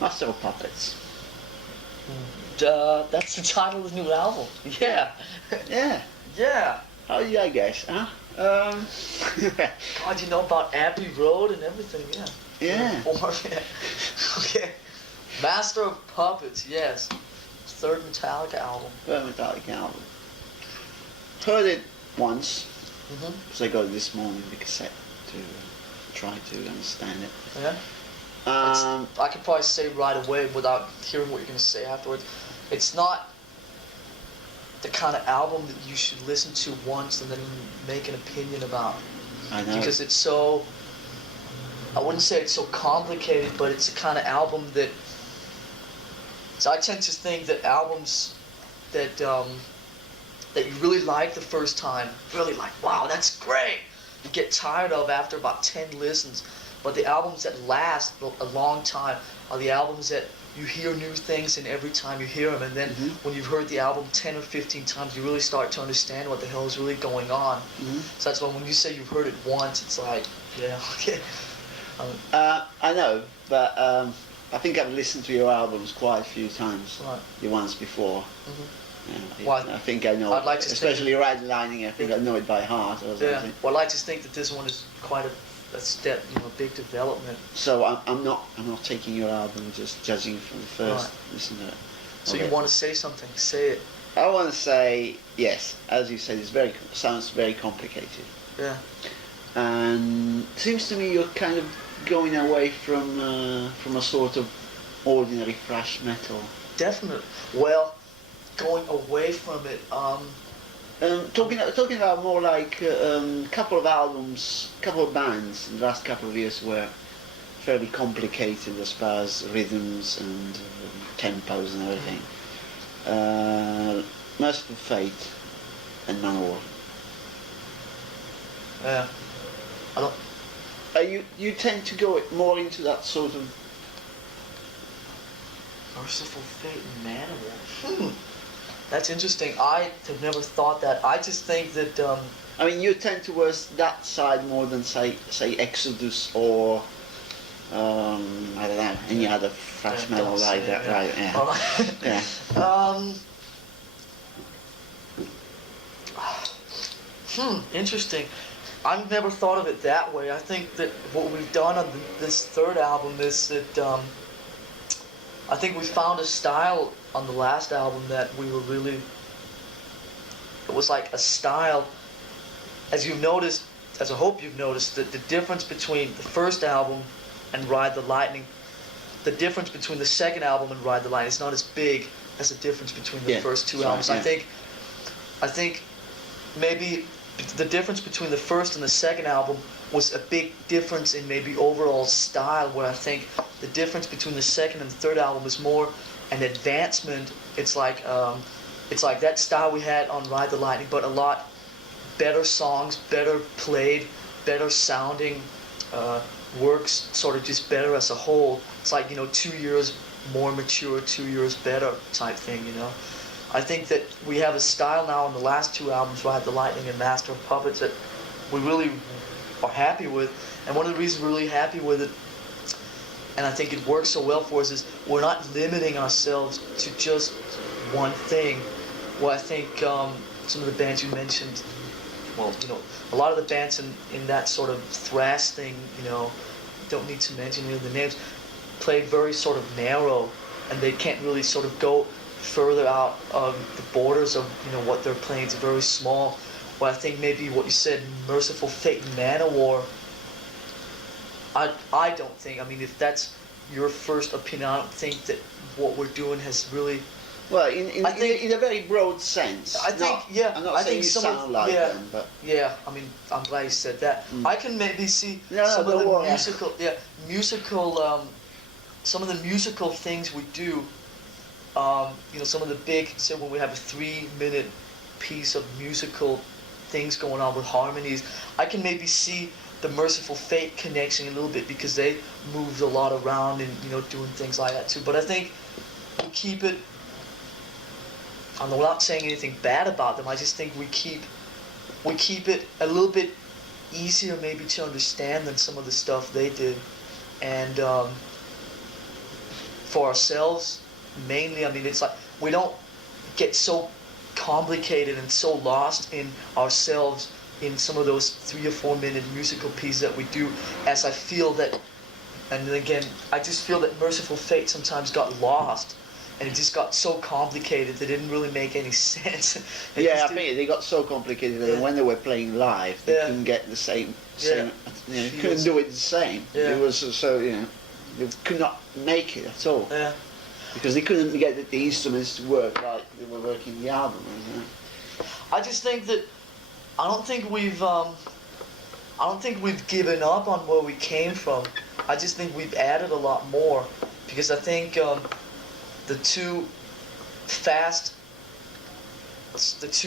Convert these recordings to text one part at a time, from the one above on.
Master of Puppets. That's the title of the new album. Yeah. Yeah. Yeah. How do you guess, huh? God, you know about Abbey Road and everything, yeah. Yeah. Yeah. Okay. Master of Puppets, yes. Third Metallica album. Third Metallica album. Heard it once, Mm-hmm. because I got it this morning, the cassette, to try to understand it. Yeah. I could probably say right away without hearing what you're going to say afterwards. It's not the kind of album that you should listen to once and then make an opinion about. I know. Because it's so, I wouldn't say it's so complicated, but it's a kind of album that, so I tend to think that albums that that you really like the first time, really like, wow, that's great, you get tired of after about 10 listens. But the albums that last a long time are the albums that you hear new things in every time you hear them, and then when you've heard the album 10 or 15 times, you really start to understand what the hell is really going on. So that's why when you say you've heard it once, it's like, yeah, okay. I know, but I think I've listened to your albums quite a few times. Right. The ones before. Yeah, Well, I think I know. I'd like to especially Ride the Lightning. I think I know it by heart. Or Yeah. something. Well, I like to think that this one is quite a step, big development. So I'm not taking your album, just judging from the first listen to it. So Okay. you want to say something? Say it. I want to say yes, as you said, sounds very complicated, Yeah. and it seems to me you're kind of going away from a sort of ordinary thrash metal. Definitely. Well, going away from it. Talking about more like couple of albums, couple of bands in the last couple of years were fairly complicated as far as rhythms and tempos and everything. Merciful Fate and Manowar. Yeah. I don't. You tend to go more into that sort of. Merciful Fate and Manowar. That's interesting. I have never thought that. I just think that. I mean, you tend towards that side more than say Exodus or I don't know, any other thrash metal like that, yeah. right? Yeah. Yeah. Interesting. I've never thought of it that way. I think that what we've done on this third album is that I think we found a style on the last album that we were really. It was like a style, as you've noticed, as I hope you've noticed, that the difference between the first album and Ride the Lightning, the difference between the second album and Ride the Lightning is not as big as the difference between the first two albums. Right, yeah. I think maybe the difference between the first and the second album was a big difference in maybe overall style, where I think the difference between the second and the third album is more an advancement. It's like that style we had on Ride the Lightning, but a lot better songs, better played, better sounding, works sort of just better as a whole. It's like 2 years more mature, 2 years better type thing. I think that we have a style now in the last two albums, Ride the Lightning and Master of Puppets, that we really are happy with. And one of the reasons we're really happy with it, and I think it works so well for us, is we're not limiting ourselves to just one thing. Well, I think some of the bands you mentioned, well, a lot of the bands in that sort of thrash thing, don't need to mention any of the names, played very sort of narrow, and they can't really sort of go further out of the borders of what they're playing. It's very small. Well, I think maybe what you said, Merciful Fate and Manowar, I don't think, I mean, if that's your first opinion, I don't think that what we're doing has really. Well, in a very broad sense. I think, yeah. I'm not I saying think you sound like them, but. Yeah, I mean, I'm glad you said that. I can maybe see some of the musical things we do. Some of the big, say when we have a 3-minute piece of musical things going on with harmonies, I can maybe see the Merciful Fate connection a little bit, because they moved a lot around and doing things like that too. But I think we keep it. I'm not saying anything bad about them. I just think we keep it a little bit easier maybe to understand than some of the stuff they did, and for ourselves mainly. I mean, it's like we don't get so complicated and so lost in ourselves in some of those 3 or 4 minute musical pieces that we do, as I feel that, and then again, I just feel that Merciful Fate sometimes got lost, and it just got so complicated that it didn't really make any sense. Yeah, I think they got so complicated that when they were playing live, they couldn't get the same couldn't do it the same. It was so, they could not make it at all. Yeah. Because they couldn't get the instruments to work like they were working the album. I just think that I don't think we've given up on where we came from. I just think we've added a lot more, because I think the two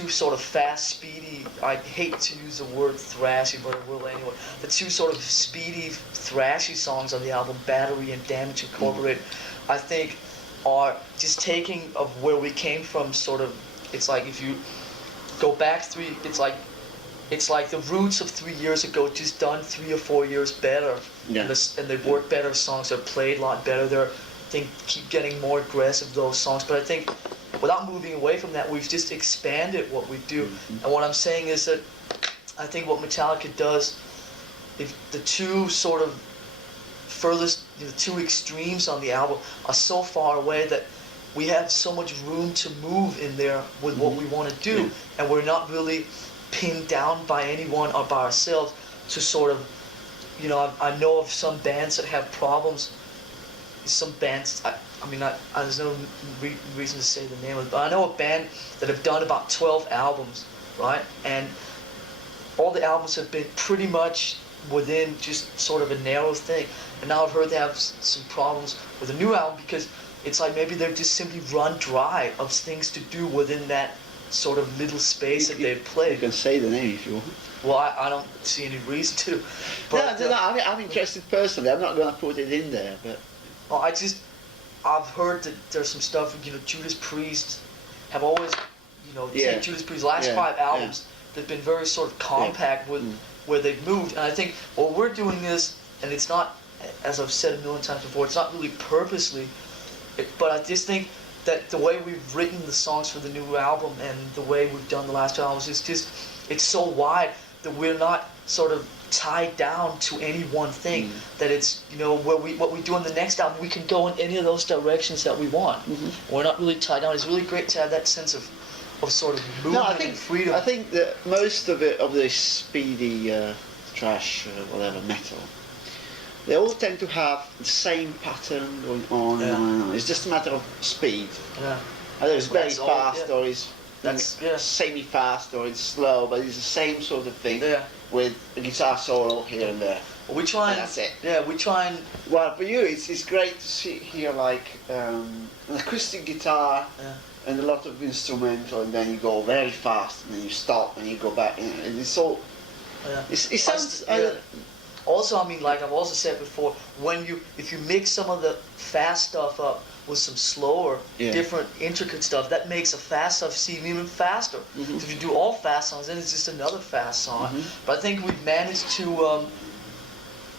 sort of fast, speedy, I hate to use the word thrashy, but I will anyway. The two sort of speedy, thrashy songs on the album, Battery and Damage Incorporated, I think are just taking of where we came from, sort of. It's like if you go back it's like the roots of 3 years ago, just done 3 or 4 years better. Yeah. And they work better, songs are played a lot better. I think keep getting more aggressive, those songs. But I think without moving away from that, we've just expanded what we do. Mm-hmm. And what I'm saying is that I think what Metallica does, if the two sort of furthest, the two extremes on the album are so far away that we have so much room to move in there with what we want to do, and we're not really pinned down by anyone or by ourselves to sort of, I know of some bands that have problems. Some bands, there's no reason to say the name of it, but I know a band that have done about 12 albums, right? And all the albums have been pretty much within just sort of a narrow thing. And now I've heard they have some problems with a new album, because it's like maybe they're just simply run dry of things to do within that sort of little space that they've played. You can say the name if you want. Well, I don't see any reason to. But, no, I'm interested personally. I'm not going to put it in there, but. Well, I've heard that there's some stuff. Judas Priest have always, take Judas Priest's last 5 albums. They've been very sort of compact with where they've moved, and I think what we're doing is, and it's not, as I've said a million times before, it's not really purposely, but I just think that the way we've written the songs for the new album and the way we've done the last 2 albums is just, it's so wide that we're not sort of tied down to any one thing. That it's, what we do on the next album, we can go in any of those directions that we want. We're not really tied down. It's really great to have that sense of sort of movement and freedom. I think that most of this speedy thrash, whatever, metal, they all tend to have the same pattern going on and on and on. It's just a matter of speed. Yeah. Either it's very fast or it's semi-fast or it's slow, but it's the same sort of thing with a guitar solo here and there. Well, we try and that's it. Yeah, we try and. Well, for you, it's great to hear like an acoustic guitar and a lot of instrumental, and then you go very fast, and then you stop, and you go back, and it's all. It sounds. Also, like I've also said before, if you mix some of the fast stuff up with some slower, different, intricate stuff, that makes a fast stuff seem even faster. If you do all fast songs, then it's just another fast song. But I think we've managed to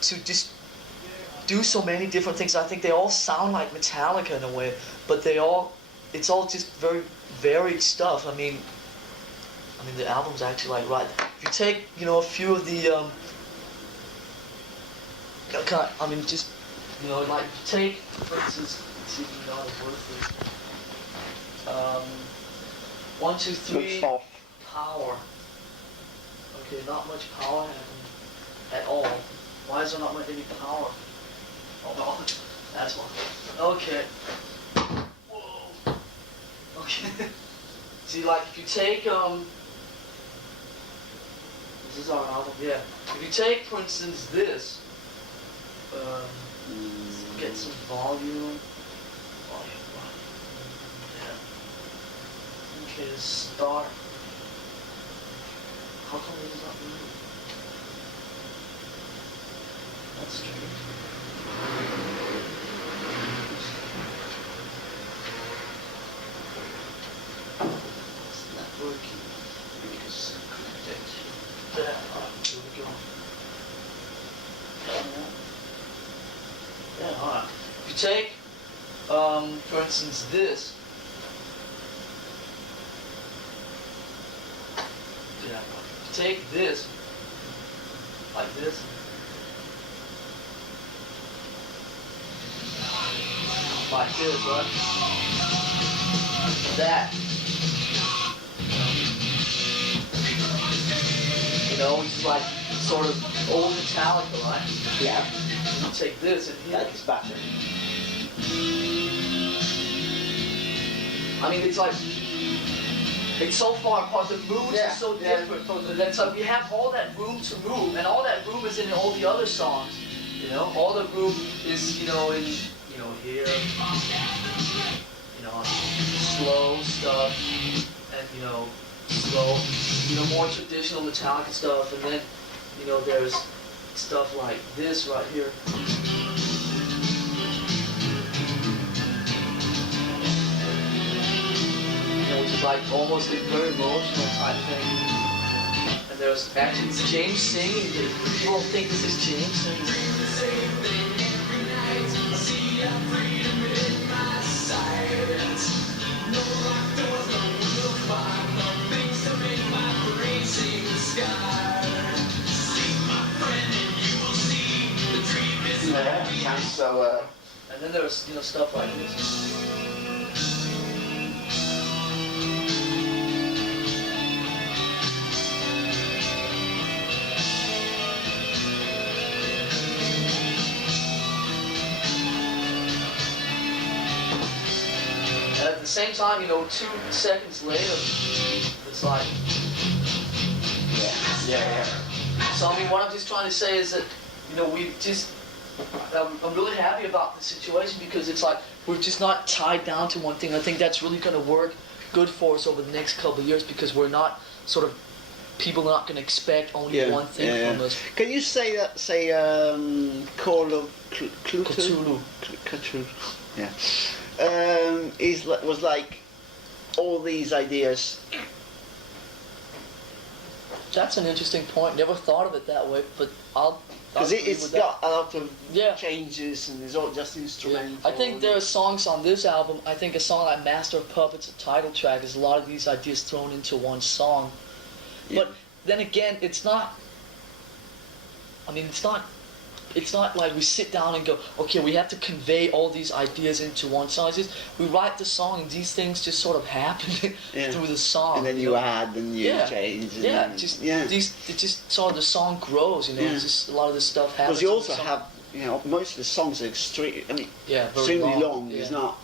just do so many different things. I think they all sound like Metallica in a way, but it's all just very varied stuff. I mean, the album's actually like right. If you take, a few of the just, like, take, for instance, let's see if you know how to work this. 1, 2, 3, power. Okay, not much power happening at all. Why is there not any power? Oh, no, that's one. Okay. Whoa. Okay. See, like, if you take, this is our album, yeah. If you take, for instance, this, get some volume. Yeah. Okay, start. How come this is not moving? That's strange. It's not working. Because connected. Yeah, here we go. Yeah, alright. If you take For instance, this. Yeah. Take this, like this. Like this, right? That. You know, it's like sort of old Metallica, right? Yeah. You take this and here. Like it's better. I mean, it's like, it's so far apart, the moods are so different. That's like, we have all that room to move, and all that room is in all the other songs, you know? All the room is, you know, in, you know, here, you know, slow stuff, and, you know, slow, you know, more traditional Metallica stuff, and then, you know, there's stuff like this right here. Which is like almost a very emotional type thing. And there's actually James singing. People think this is James singing. Yeah, so and then there's, you know, stuff like this. At the same time, you know, 2 seconds later, it's like, yeah. So I mean, what I'm just trying to say is that, you know, we just, I'm really happy about the situation because it's like, we're just not tied down to one thing. I think that's really going to work good for us over the next couple of years because we're not sort of, people are not going to expect only one thing from us. Can you say that, Call of Cthulhu. Cthulhu. Yeah. Was like all these ideas. That's an interesting point. Never thought of it that way, but Because it's got a lot of Yeah. changes and it's all just instrumental. I think there are songs on this album. I think a song like Master of Puppets, a title track, is a lot of these ideas thrown into one song. Yeah. But then again, it's not. I mean, it's not like we sit down and go, okay, we have to convey all these ideas into one song. It's just, we write the song and these things just sort of happen through the song. And then you add and you change. And it just sort of the song grows, you know. It's just a lot of this stuff happens. Because you also have, you know, most of the songs are extremely very long. Yeah. It's not.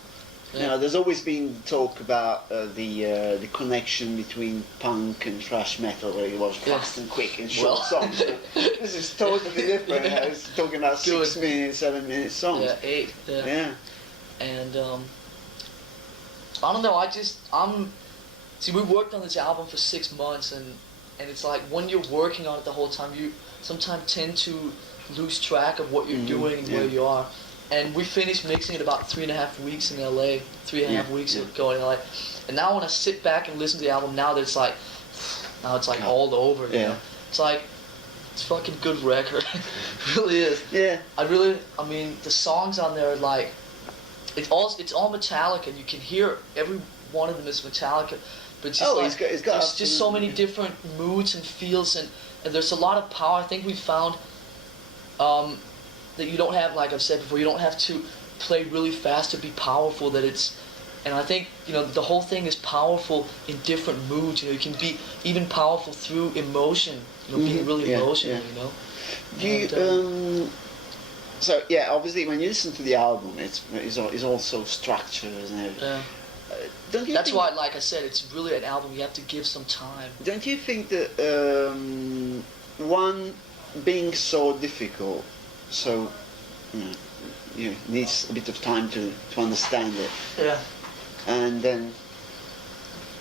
You know, there's always been talk about the connection between punk and thrash metal, where it was fast and quick and short songs. This is totally different. It's talking about 6 minutes, 7 minute songs. Yeah, 8. Yeah. And I don't know. See, we worked on this album for 6 months, and it's like when you're working on it the whole time, you sometimes tend to lose track of what you're doing and where you are. And we finished mixing it about 3.5 weeks in LA, 3.5 weeks ago in LA. And now when I sit back and listen to the album, now it's like all over. You know? It's like, it's a fucking good record. It really is. Yeah. I mean, the songs on there are like, it's all Metallica. You can hear every one of them is Metallica. But it's just there's just so many different moods and feels, and there's a lot of power. I think we found that you don't have, like I've said before, you don't have to play really fast to be powerful. And I think, you know, the whole thing is powerful in different moods. You know, you can be even powerful through emotion. You know, being really emotional. You know. Do you So obviously when you listen to the album, it's also structured, isn't it? Yeah. That's why, like I said, it's really an album you have to give some time. Don't you think that one being so difficult, so you needs a bit of time to understand it? Yeah. And then,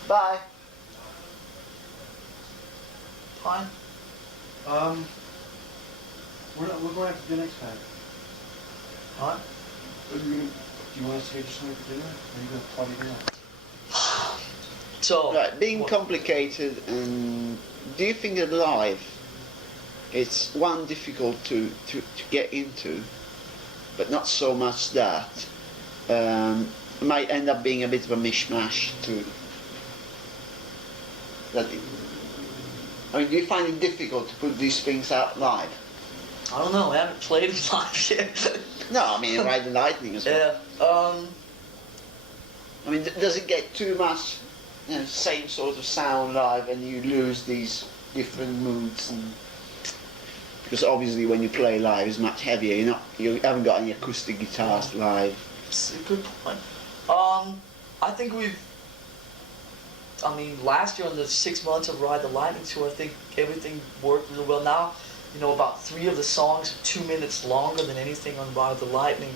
bye. Fine. We're going after the next time. Huh? Do you want us to get you something for dinner? Or are you going to party dinner? So. Right, being complicated, and do you think that live, it's one difficult to get into, but not so much that, might end up being a bit of a mishmash too. I mean, do you find it difficult to put these things out live? I don't know. I haven't played it live yet. No, I mean, Ride the Lightning as well. Yeah. I mean, does it get too much, same sort of sound live, and you lose these different moods? Because obviously, when you play live, it's much heavier. You haven't got any acoustic guitars live. It's a good point. I think last year on the 6 months of Ride the Lightning tour, I think everything worked really well. Now, about 3 of the songs are 2 minutes longer than anything on Ride the Lightning.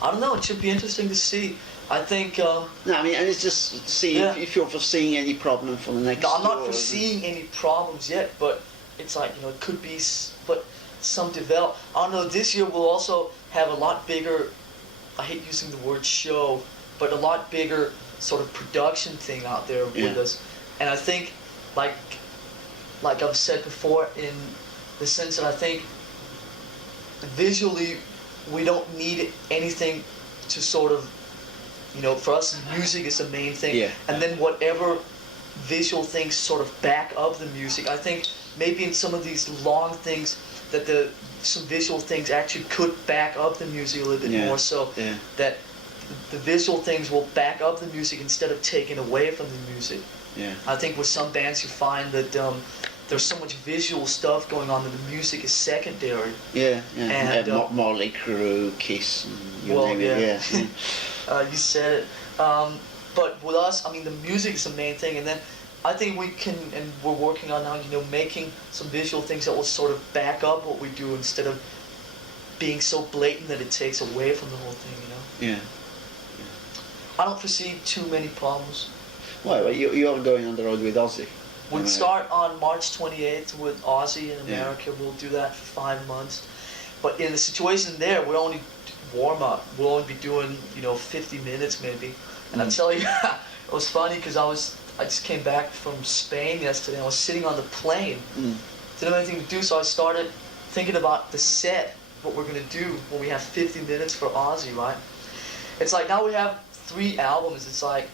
I don't know, it should be interesting to see. I think... no, I mean, and it's just to see if you're foreseeing any problem for the next No, I'm not tour, foreseeing any problems yet, but it's like, it could be, but some develop. I don't know, this year we'll also have a lot bigger, I hate using the word show, but a lot bigger sort of production thing out there with us. And I think, like I've said before, in the sense that I think visually we don't need anything to sort of, for us music is the main thing. Yeah. And then whatever visual things sort of back up the music. I think maybe in some of these long things that some visual things actually could back up the music a little bit more, so that the visual things will back up the music instead of taking away from the music. Yeah. I think with some bands you find that there's so much visual stuff going on that the music is secondary. Yeah, And Motley Crue, Kiss, and you name it. You said it. But with us, the music is the main thing, and then I think we can, and we're working on now, making some visual things that will sort of back up what we do instead of being so blatant that it takes away from the whole thing, Yeah. I don't foresee too many problems. Well, you're going on the road with Ozzy. We'll start on March 28th with Ozzy in America. We'll do that for 5 months. But in the situation there, we're only warm up. We'll only be doing, 50 minutes maybe. And I tell you, it was funny because I just came back from Spain yesterday. I was sitting on the plane. Didn't have anything to do, so I started thinking about the set, what we're going to do when we have 50 minutes for Ozzy, right? It's like now we have 3 albums. It's like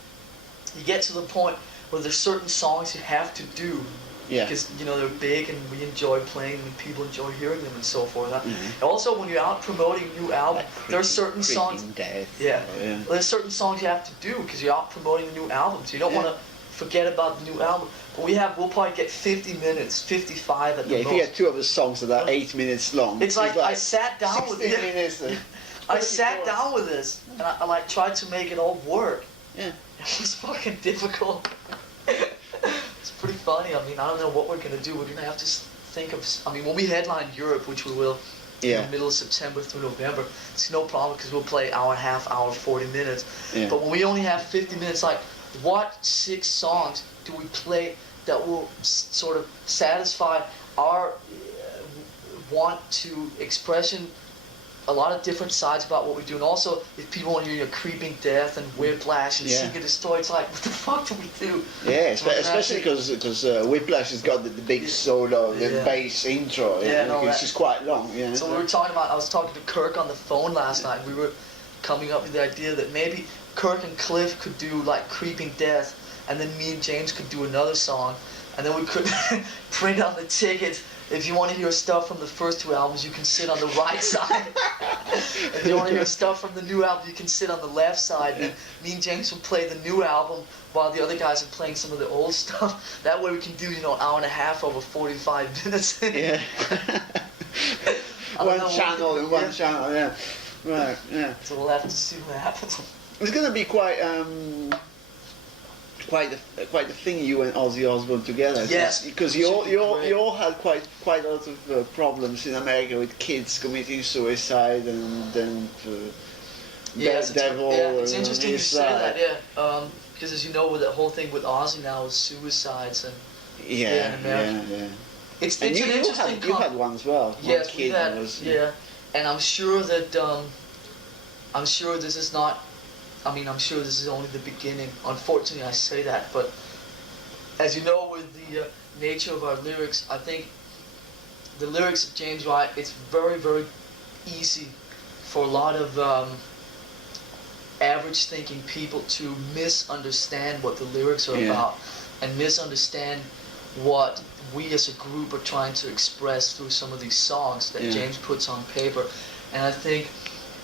you get to the point where there's certain songs you have to do because they're big and we enjoy playing them and people enjoy hearing them and so forth. And also, when you're out promoting a new album, there's certain songs. There's certain songs you have to do because you're out promoting a new album, so you don't want to forget about the new album. But we'll probably get 50 minutes, 55 at the most. If you get 2 of the songs that are 8 minutes long, it's like I sat down with this. I sat down with this and I tried to make it all work. Yeah. It was fucking difficult. It's pretty funny. I don't know what we're gonna do. We're gonna have to think of. When we headline Europe, which we will in the middle of September through November, it's no problem because we'll play hour and a half, hour 40 minutes. Yeah. But when we only have 50 minutes, like what 6 songs do we play that will sort of satisfy our want to expression? A lot of different sides about what we do, and also if people want to hear Creeping Death and Whiplash and Seek and Destroy, it's like, what the fuck do we do? Yeah, especially because Whiplash has got the big solo, the bass intro, it's just quite long. Yeah. So I was talking to Kirk on the phone last night. We were coming up with the idea that maybe Kirk and Cliff could do like Creeping Death, and then me and James could do another song, and then we could print on the tickets. If you want to hear stuff from the first 2 albums, you can sit on the right side. If you want to hear stuff from the new album, you can sit on the left side. And me and James will play the new album while the other guys are playing some of the old stuff. That way we can do, an hour and a half over 45 minutes. Yeah. One channel and one channel, Right, yeah. So we'll have to see what happens. It's going to be quite the thing, you and Ozzy Osbourne together. Yes, because you all had quite a lot of problems in America with kids committing suicide and then devil. It's interesting you say that. Because as you know, with the whole thing with Ozzy now is suicides and in America. It's and interesting. You had one as well. Yes, we had. And I'm sure that this is not. I'm sure this is only the beginning. Unfortunately, I say that, but as you know, with the nature of our lyrics, I think the lyrics of James Wright, it's very, very easy for a lot of average thinking people to misunderstand what the lyrics are about and misunderstand what we as a group are trying to express through some of these songs that James puts on paper. And I think,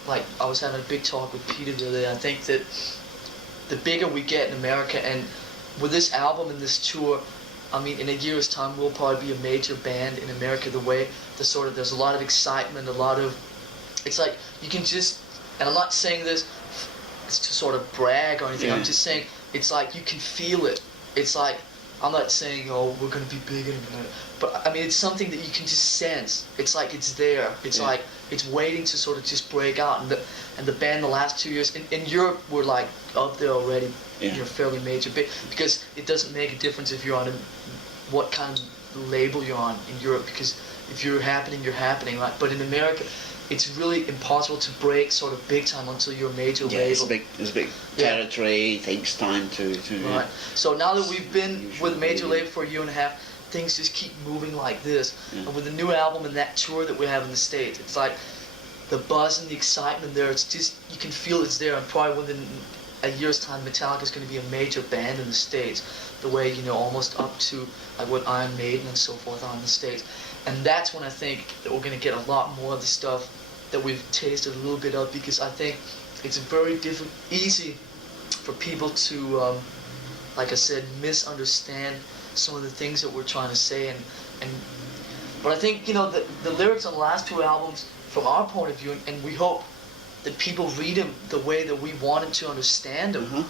like, I was having a big talk with Peter the other day, I think that the bigger we get in America, and with this album and this tour, I mean, in a year's time, we'll probably be a major band in America. The way there's a lot of excitement, it's like you can just, and I'm not saying this to sort of brag or anything. I'm just saying it's like you can feel it. It's like, I'm not saying, oh, we're gonna be big in a minute, but I mean, it's something that you can just sense. It's like it's there. It's like it's waiting to sort of just break out. And the band the last 2 years in Europe, we're like up there already. You're fairly major, because it doesn't make a difference if you're on what kind of label you're on in Europe, because if you're happening, you're happening, right? But in America, it's really impossible to break sort of big time until you're a major label. It's a big territory. It takes time to right. So now that we've been with a major label for a year and a half, things just keep moving like this. And with the new album and that tour that we have in the States, it's like the buzz and the excitement there. It's just, you can feel it's there. And probably within a year's time, Metallica is going to be a major band in the States, the way, you know, almost up to like what Iron Maiden and so forth are in the States. And that's when I think that we're going to get a lot more of the stuff that we've tasted a little bit of, because I think it's very easy for people to, like I said, misunderstand some of the things that we're trying to say. But I think, you know, the lyrics on the last two albums, from our point of view, and we hope that people read them the way that we wanted to understand them.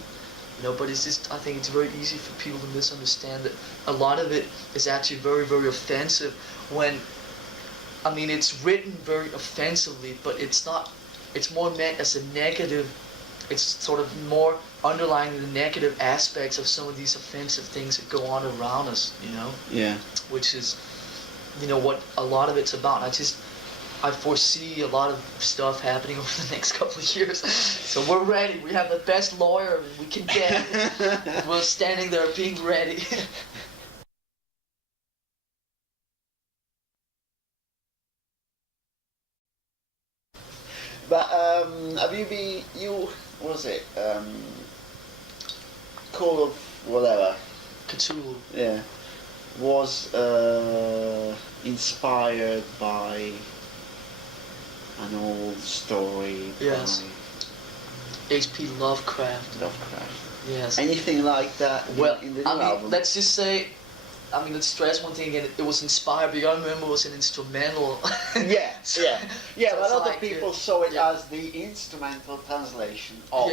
You know, but it's just, I think it's very easy for people to misunderstand that a lot of it is actually very, very offensive when, I mean, it's written very offensively, but it's not, it's more meant as a negative, it's sort of more underlying the negative aspects of some of these offensive things that go on around us, you know? Yeah. Which is, you know, what a lot of it's about. I foresee a lot of stuff happening over the next couple of years. So we're ready. We have the best lawyer we can get. We're standing there being ready. But have what was it? Call of whatever. Cthulhu. Yeah. Was inspired by an old story. Yes. H.P. Lovecraft. Yes. Anything like that in the new album? Let's just say, let's stress one thing again. It was inspired, but you gotta remember it was an instrumental. Yeah. So But other people saw it as the instrumental translation of.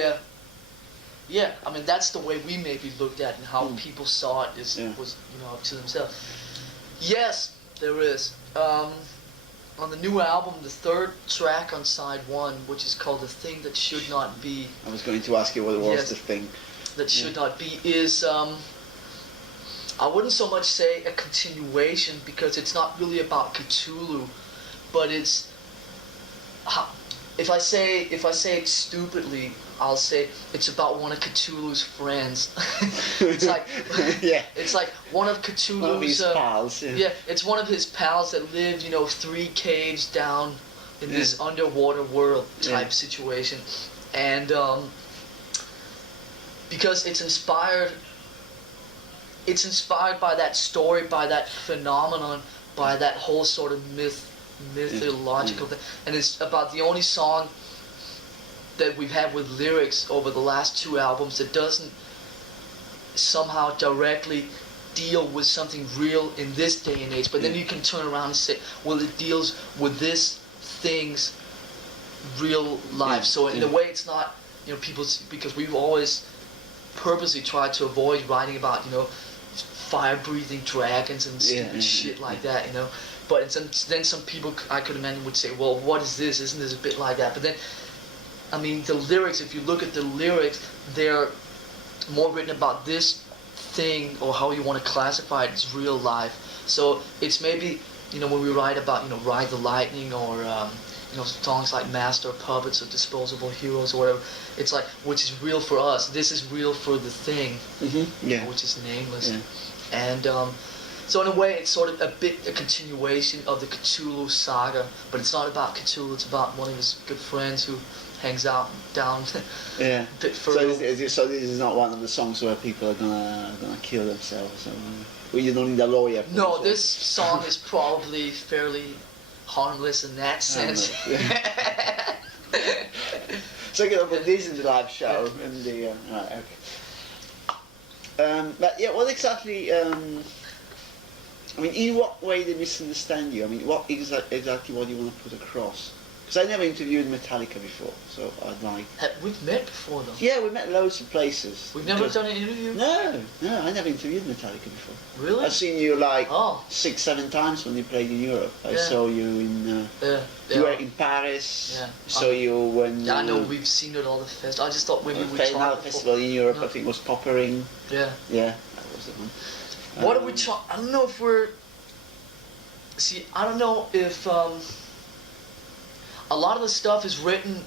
Yeah. I mean, that's the way we maybe looked at it, and how people saw it was, you know, up to themselves. Yes, there is. On the new album, the third track on side one, which is called The Thing That Should Not Be. I was going to ask you what it was, the thing. That should not be is, I wouldn't so much say a continuation, because it's not really about Cthulhu, but it's, if I say it stupidly, I'll say it's about one of Cthulhu's friends. It's like, it's like one of Cthulhu's one of his pals. It's one of his pals that lived, you know, 3 caves down in this underwater world type situation, and because it's inspired by that story, by that phenomenon, by that whole sort of mythological thing, and it's about the only song that we've had with lyrics over the last 2 albums that doesn't somehow directly deal with something real in this day and age, but then you can turn around and say, well, it deals with this thing's real life. So in a way, it's not, you know, because we've always purposely tried to avoid writing about, you know, fire-breathing dragons and stupid shit like that, you know. But then some people, I could imagine, would say, well, what is this? Isn't this a bit like that? But then, I mean, the lyrics, if you look at the lyrics, they're more written about this thing, or how you want to classify it, as real life. So it's maybe, you know, when we write about, you know, Ride the Lightning, or, you know, songs like Master of Puppets or Disposable Heroes or whatever, it's like, which is real for us. This is real for the thing, which is nameless. And so in a way, it's sort of a continuation of the Cthulhu saga, but it's not about Cthulhu. It's about one of his good friends who hangs out down Yeah. a bit So, further. so this is not one of the songs where people are gonna kill themselves. Or, well, you don't need a lawyer. For No, this this song is probably fairly harmless in that sense. So you're gonna put this in the live show and the right, okay. But yeah, what exactly? I mean, in what way they misunderstand you? I mean, what exactly what do you want to put across? Because I never interviewed Metallica before, so I'd like. We've met before though. Yeah, we met loads of places. We've never done an interview? No, I never interviewed Metallica before. Really? I've seen you like Oh. 6-7 times when you played in Europe. I saw you in. You were in Paris. Yeah. Saw you when. Yeah, I know, we've seen it at all the festivals. I just thought maybe we played another festival in Europe. No. I think it was Poppering. Yeah. Yeah, that was the one. What are we trying? I don't know if we're. See, I don't know if a lot of the stuff is written.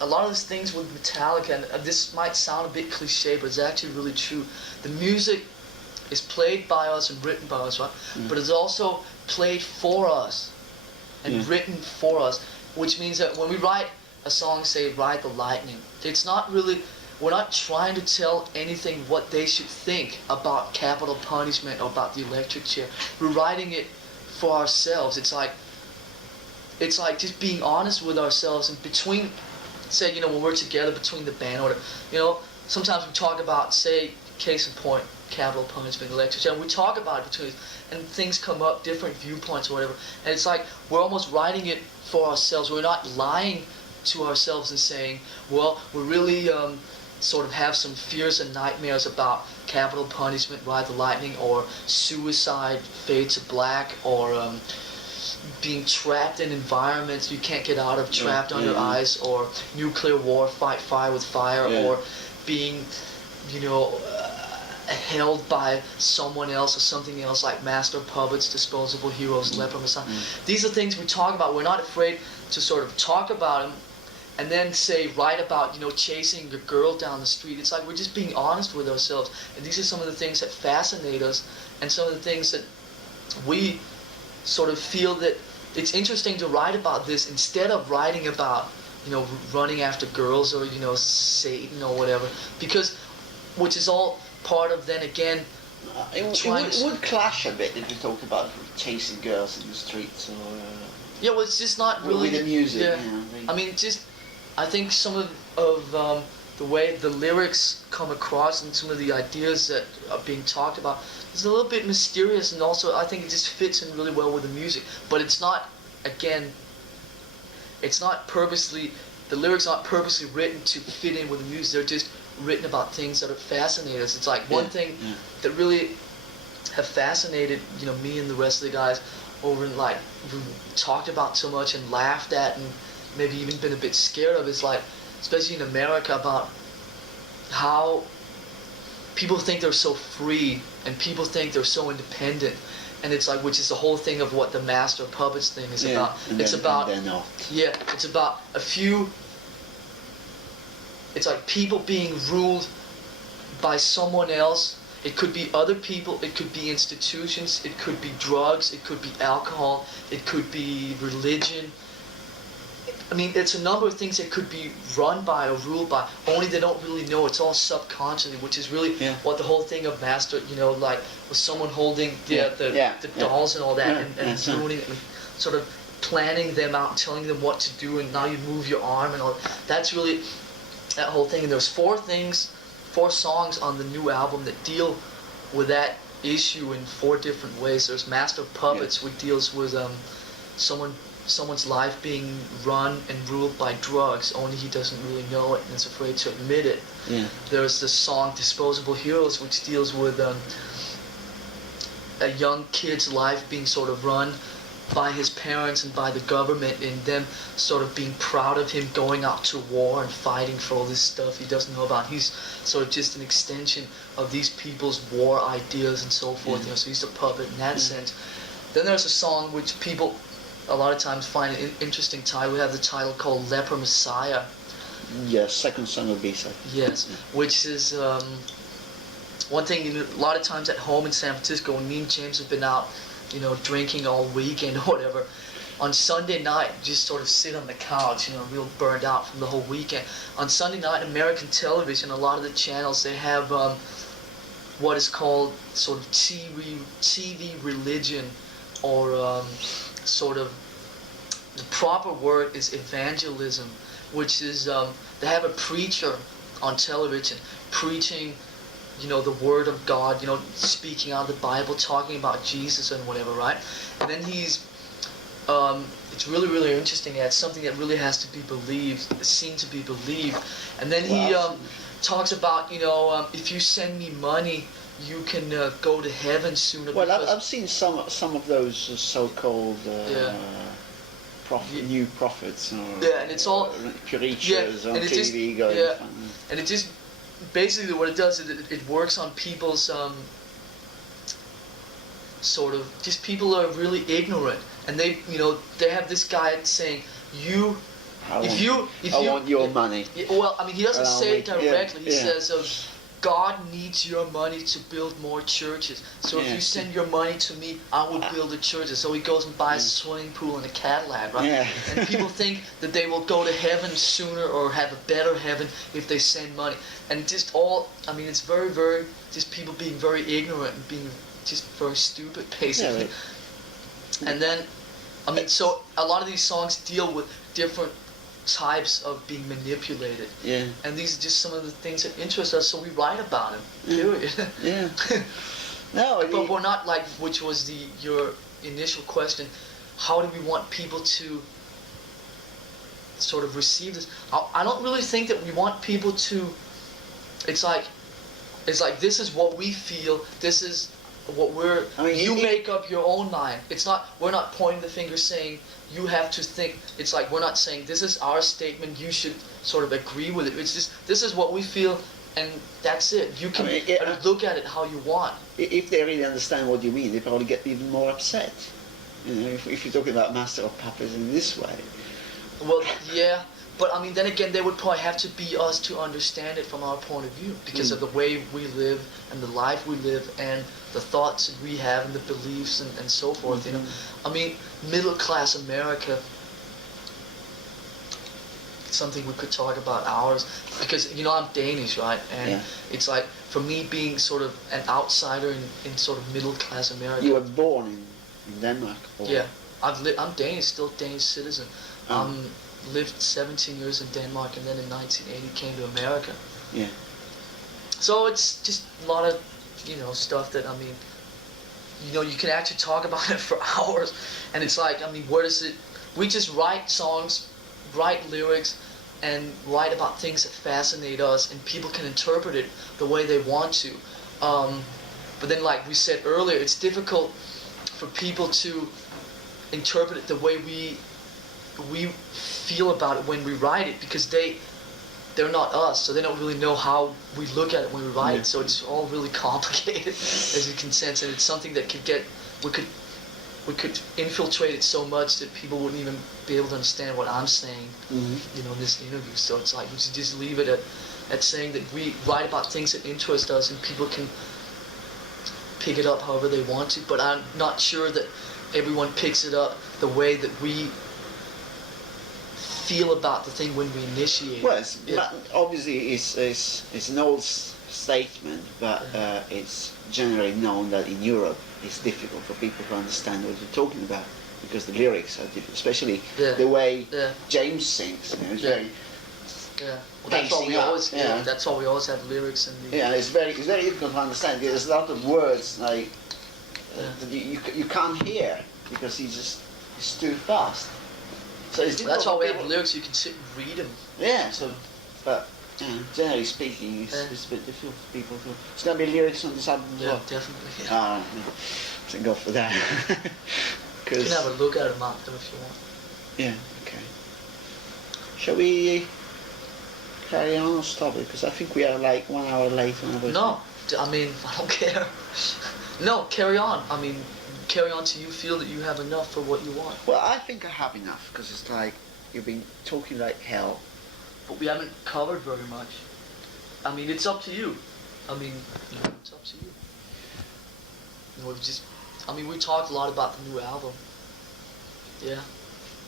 A lot of these things with Metallica, and this might sound a bit cliche, but it's actually really true. The music is played by us and written by us, right? But it's also played for us and written for us, which means that when we write a song, say "Ride the Lightning," it's not really. We're not trying to tell anything what they should think about capital punishment or about the electric chair. We're writing it for ourselves. It's like just being honest with ourselves, and between, say, when we're together between the band, or sometimes we talk about, say, case in point, capital punishment, electric chair, and we talk about it between us, and things come up, different viewpoints or whatever, and it's like we're almost writing it for ourselves. We're not lying to ourselves and saying, well, we're really sort of have some fears and nightmares about capital punishment, Ride the Lightning, or suicide, Fade to Black, or being trapped in environments you can't get out of, trapped under ice, or nuclear war, fight fire with fire, or being, held by someone else or something else, like Master Puppets, Disposable Heroes, Leper Messiah. These are things we talk about. We're not afraid to sort of talk about them and then say, write about, chasing a girl down the street. It's like we're just being honest with ourselves. And these are some of the things that fascinate us, and some of the things that we sort of feel that it's interesting to write about this instead of writing about, running after girls or, Satan or whatever. Because, which is all part of, then again, it would clash a bit if you talk about chasing girls in the streets or... yeah, well, it's just not really... With the music, yeah. I mean, I think some of the way the lyrics come across and some of the ideas that are being talked about is a little bit mysterious, and also I think it just fits in really well with the music. But it's not, again, it's not purposely, the lyrics aren't purposely written to fit in with the music. They're just written about things that are fascinating us. It's like one thing that really have fascinated, me and the rest of the guys over in, like, we talked about so much and laughed at and maybe even been a bit scared of, is like, especially in America, about how people think they're so free and people think they're so independent, and it's like, which is the whole thing of what the Master Puppets thing is about. It's about it's about a few. It's like people being ruled by someone else. It could be other people, it could be institutions, it could be drugs, it could be alcohol, it could be religion. I mean, it's a number of things that could be run by or ruled by, only they don't really know. It's all subconsciously, which is really what the whole thing of Master, like, with someone holding the dolls and all that, and ruining it, and sort of planning them out and telling them what to do, and now you move your arm and all that. That's really that whole thing. And there's 4 songs on the new album that deal with that issue in 4 different ways. There's Master of Puppets, which deals with someone's life being run and ruled by drugs, only he doesn't really know it and is afraid to admit it. There's the song Disposable Heroes, which deals with a young kid's life being sort of run by his parents and by the government, and them sort of being proud of him going out to war and fighting for all this stuff he doesn't know about. He's sort of just an extension of these people's war ideas and so forth. So he's a puppet in that sense. Then there's a song which people a lot of times find an interesting title. We have the title called Leper Messiah. Yes, second song of B-side. Yes, which is one thing. A lot of times at home in San Francisco, when me and James have been out, drinking all weekend or whatever, on Sunday night, just sort of sit on the couch, you know, real burned out from the whole weekend. On Sunday night, American television, a lot of the channels, they have what is called sort of TV religion, or sort of, the proper word is evangelism, which is they have a preacher on television preaching, you know, the word of God, you know, speaking out of the Bible, talking about Jesus and whatever, right? And then he's it's really, really interesting. It's something that really has to be believed, seen to be believed. And then he talks about, you know, if you send me money, you can go to heaven sooner. Well, I've seen some of those so-called new prophets, or and it's all preachers on TV going. And it just basically what it does is it works on people's sort of, just people are really ignorant, and they, you know, they have this guy saying, I want your money. Well, I mean, he doesn't say it directly. He says, God needs your money to build more churches. So if you send your money to me, I will build the churches. So he goes and buys a swimming pool and a Cadillac, right? Yeah. And people think that they will go to heaven sooner or have a better heaven if they send money. And just I mean, it's very, very, just people being very ignorant and being just very stupid, basically. Yeah, and then, I mean, so a lot of these songs deal with different types of being manipulated. Yeah. And these are just some of the things that interest us, so we write about them. Period. Yeah. No, but we're not like, which was your initial question, how do we want people to sort of receive this? I don't really think that we want people to, it's like this is what we feel, this is what you make up your own mind. It's not, we're not pointing the finger saying you have to think. It's like, we're not saying this is our statement, you should sort of agree with it. It's just, this is what we feel, and that's it. You can look at it how you want. If they really understand what you mean, they probably get even more upset. You know, if you're talking about Master of Puppets in this way. Well, yeah. But I mean, then again, they would probably have to be us to understand it from our point of view, because of the way we live and the life we live and the thoughts that we have and the beliefs and so forth. You know, I mean, middle class America. Something we could talk about hours, because you know I'm Danish, right? And it's like, for me being sort of an outsider in sort of middle class America. You were born in Denmark. Or? Yeah, I'm Danish, still Danish citizen. Lived 17 years in Denmark, and then in 1980 came to America. Yeah. So it's just a lot of, you know, stuff that, I mean, you know, you can actually talk about it for hours, and it's like, I mean, where does it? We just write songs, write lyrics, and write about things that fascinate us, and people can interpret it the way they want to. But then, like we said earlier, it's difficult for people to interpret it the way we feel about it when we write it, because they're not us, so they don't really know how we look at it when we write it. So it's all really complicated, as you can sense, and it's something that we could infiltrate it so much that people wouldn't even be able to understand what I'm saying, you know, in this interview. So it's like, we should just leave it at saying that we write about things that interest us, and people can pick it up however they want to. But I'm not sure that everyone picks it up the way that we feel about the thing when we initiate. Well, obviously it's an old statement, but it's generally known that in Europe it's difficult for people to understand what you're talking about, because the lyrics are different, especially the way James sings. You know, it's very. Well, that's why we always. That's why we always have lyrics and. It's very difficult to understand. There's a lot of words like that you can't hear because he's too fast. So it's that's why we have lyrics. You can sit and read them. Yeah. So, but generally speaking, it's a bit difficult for people to. It's going to be lyrics on this album as well. Definitely. So go for that. You can have a look at them after if you want. Yeah. Okay. Shall we carry on or stop it? Because I think we are like 1 hour late. No, I mean, I don't care. No, carry on. I mean, carry on till you feel that you have enough for what you want. Well, I think I have enough, because it's like you've been talking like hell. But we haven't covered very much. I mean, it's up to you. I mean, it's up to you. You know, we talked a lot about the new album. Yeah.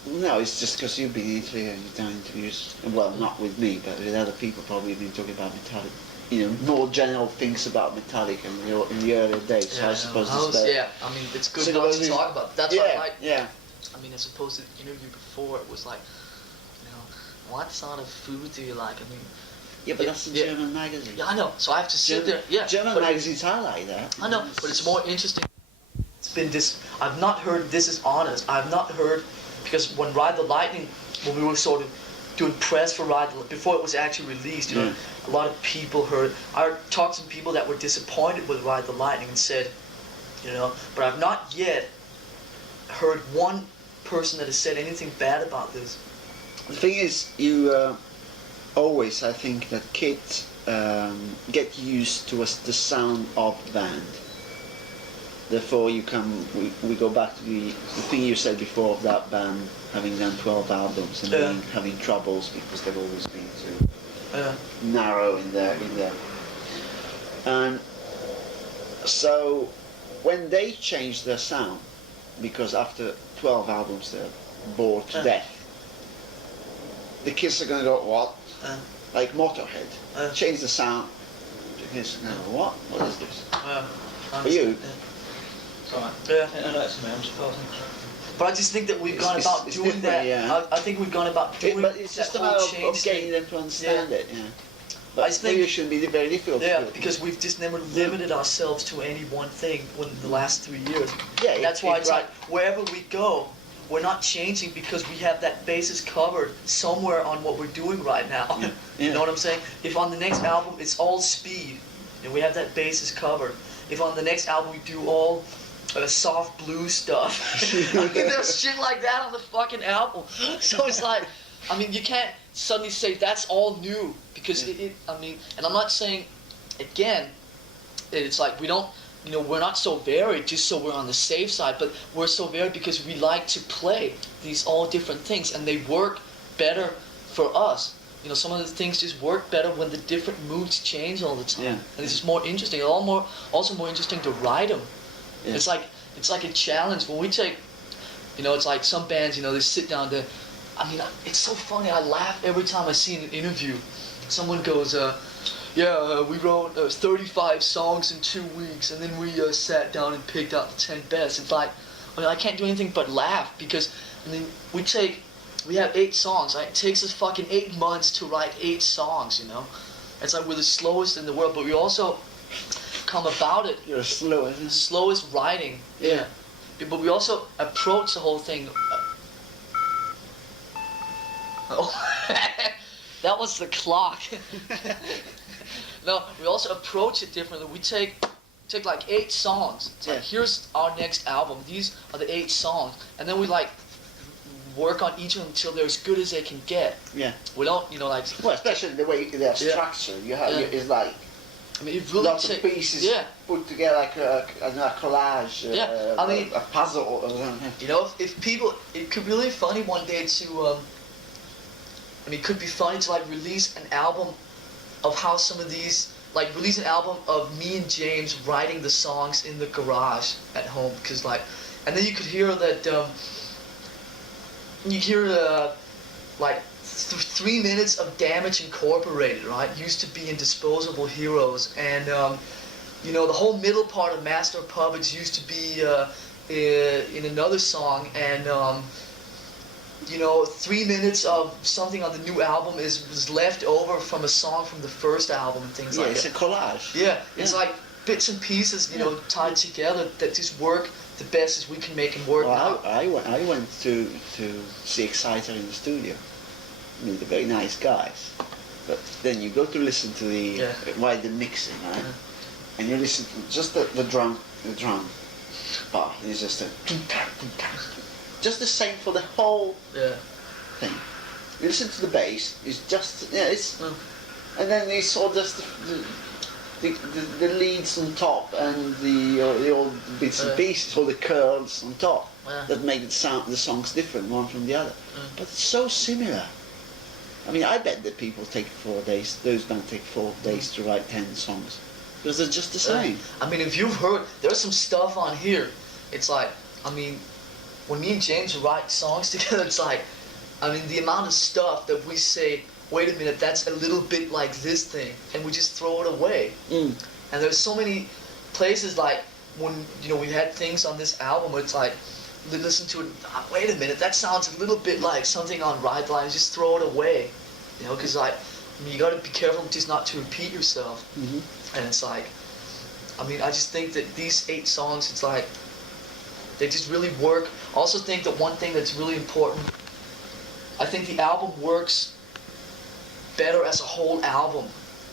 No, it's just because you've been in Italy and you've done interviews. Well, not with me, but with other people. Probably you've been talking about Metallica. You know, more general things about Metallica in the earlier days. So I suppose it's better. Yeah, I mean, it's good not to talk about. That's why I like. Yeah. I mean, as opposed to the interview before, it was like, you know, what sort of food do you like? I mean. Yeah, but that's a German magazine. Yeah, I know. So I have to sit there. Yeah. German magazines are like that. I know, but it's more interesting. It's been this. I've not heard. This is honest. I've not heard, because when Ride the Lightning, when we were sort of doing press for Ride the, before it was actually released, you know, a lot of people heard. I talked to some people that were disappointed with Ride the Lightning and said, you know, but I've not yet heard one person that has said anything bad about this. The thing is, you always, I think, that kids get used to the sound of the band. Therefore, we go back to the thing you said before of that band having done 12 albums and having troubles because they've always been too narrow in their. And so when they change their sound, because after 12 albums they're bored to death, the kids are going to go, what? Like Motorhead. Change the sound. The kids are going to go, what? What is this? For you? Yeah. Yeah. But I just think that we've gone about doing that. Yeah. I think we've gone about doing but it's just a matter of getting them to understand it. Yeah. But I think it shouldn't be very difficult. Yeah, because we've just never limited ourselves to any one thing in the last 3 years. Yeah. That's why it's like wherever we go, we're not changing because we have that basis covered somewhere on what we're doing right now. Yeah. You know what I'm saying? If on the next album it's all speed, and we have that basis covered. If on the next album we do all soft blues stuff, I mean, there's shit like that on the fucking album. So it's like, I mean, you can't suddenly say that's all new because I mean, and I'm not saying, again, it's like we don't, you know, we're not so varied just so we're on the safe side, but we're so varied because we like to play these all different things and they work better for us. You know, some of the things just work better when the different moods change all the time. Yeah. And it's just more interesting. Also more interesting to write them. Yeah. It's like a challenge when we take, you know, it's like some bands, you know, they sit down to, I mean, it's so funny. I laugh every time I see an interview. Someone goes, we wrote 35 songs in 2 weeks, and then we sat down and picked out the 10 best. It's like, I mean, I can't do anything but laugh because, I mean, we have 8 songs. Right? It takes us fucking 8 months to write 8 songs, you know? It's like we're the slowest in the world, but we also come about it. You're slowest. Slowest writing. Yeah. But we also approach the whole thing. That was the clock. No, we also approach it differently. We take like 8 songs. It's like, here's our next album. These are the 8 songs. And then we like work on each of them until they're as good as they can get. Yeah. We don't, you know, like... Well, especially the way they're structured. You have, it's like... I mean, it really lots of pieces put together like a collage, I mean, a puzzle or something. You know, if people... It could be really funny one day to... I mean, it could be funny to like release an album of how some of these, like release an album of me and James writing the songs in the garage at home, because like, and then you could hear that, you hear like 3 minutes of Damage Incorporated, right? Used to be in Disposable Heroes, and you know, the whole middle part of Master of Puppets used to be in another song, and you know, 3 minutes of something on the new album was left over from a song from the first album and things like that. Yeah, it's a collage. Yeah, it's like bits and pieces, you know, tied together that just work the best as we can make them work now. I went to see Exciter in the studio. I mean, they're very nice guys. But then you go to listen to the while they're mixing, right? And you listen to just the drum part. It's just the same for the whole thing. You listen to the bass. It's just and then it's all just the leads on top and the old bits and pieces, all the curls on top that make the songs different one from the other. But it's so similar. I mean, I bet that people take 4 days. Those bands take 4 days to write 10 songs because they're just the same. I mean, if you've heard, there's some stuff on here. It's like, I mean, when me and James write songs together, it's like, I mean, the amount of stuff that we say, wait a minute, that's a little bit like this thing, and we just throw it away. And there's so many places like when, you know, we had things on this album where it's like, listen to it, wait a minute, that sounds a little bit like something on Ride the Line, just throw it away. You know, because like, I mean, you gotta be careful just not to repeat yourself. And it's like, I mean, I just think that these 8 songs, it's like, they just really work. I also think that one thing that's really important, I think the album works better as a whole album.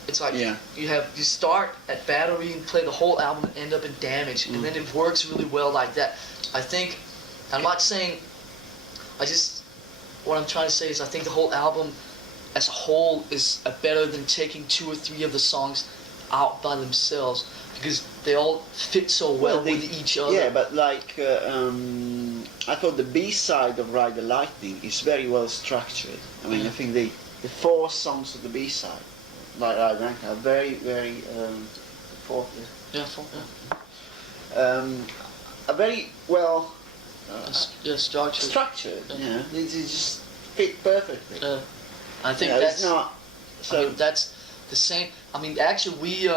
It's like you start at Battery and play the whole album and end up in Damage, and then it works really well like that. I think, I'm not saying, what I'm trying to say is I think the whole album as a whole is better than taking 2 or 3 of the songs out by themselves, because they all fit so well with each other. Yeah, but like, I thought the B-side of Ride the Lightning is very well structured. I mean, I think the 4 songs of the B-side, like Ride the Lightning, are very, very, are very well structured. Yeah, they just fit perfectly. I think that's not. So I mean, that's the same. I mean, actually, we.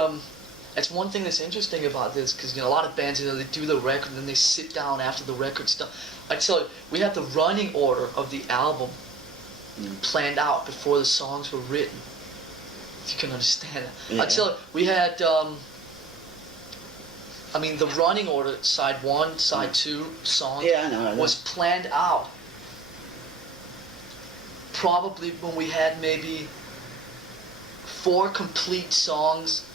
That's one thing that's interesting about this, because you know a lot of bands, you know, they do the record and then they sit down after the record's done. I tell you, we had the running order of the album planned out before the songs were written. If you can understand it. I tell you, we had. I mean, the running order, side 1, side 2 song I know. was planned out. Probably when we had maybe 4 complete songs,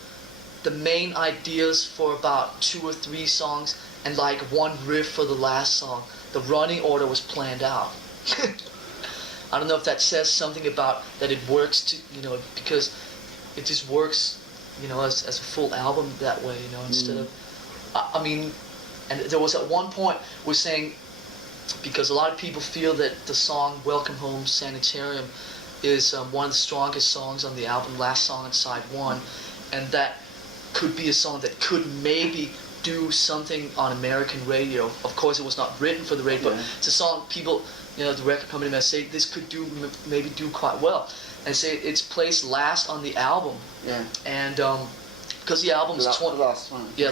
the main ideas for about 2 or 3 songs, and like 1 riff for the last song. The running order was planned out. I don't know if that says something about that it works to, you know, because it just works, you know, as a full album that way, you know, instead of, I mean, and there was at one point we're saying, because a lot of people feel that the song Welcome Home Sanitarium is one of the strongest songs on the album, last song on side 1, and that could be a song that could maybe do something on American radio. Of course, it was not written for the radio, but it's a song people, you know, the record company might say this could maybe do quite well, and say it's placed last on the album. And because the album's last one.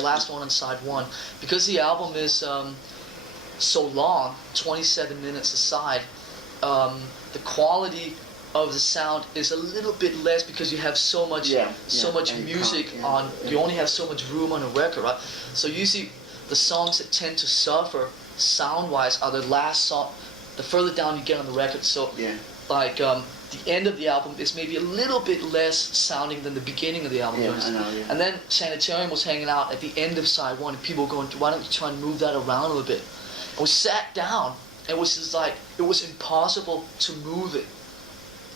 Last one on side 1, because the album is so long, 27 minutes aside, the quality of the sound is a little bit less because you have so much music on. You only have so much room on a record, right? So usually the songs that tend to suffer sound-wise are the last song, the further down you get on the record. So like the end of the album is maybe a little bit less sounding than the beginning of the album. I know, And then Sanitarium was hanging out at the end of side 1, and people were going, why don't you try and move that around a little bit? And we sat down, and it was just like, it was impossible to move it.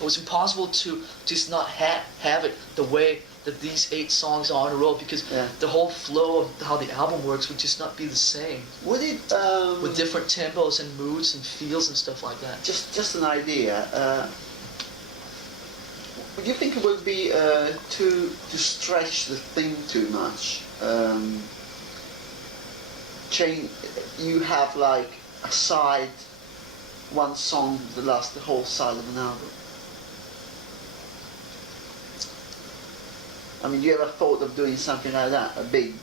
It was impossible to just not have it the way that these 8 songs are in a row, because the whole flow of how the album works would just not be the same. Would it with different tempos and moods and feels and stuff like that? Just an idea. Would you think it would be to stretch the thing too much? You have like a side, one song that lasts the whole side of an album. I mean, you ever thought of doing something like that? A big.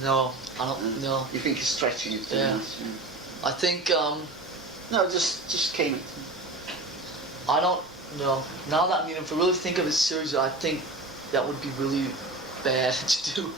No, I don't. No. You think you're stretching it too much? I think. No, just came at me. I don't know. Now that, I mean, if I really think of it seriously, I think that would be really bad to do.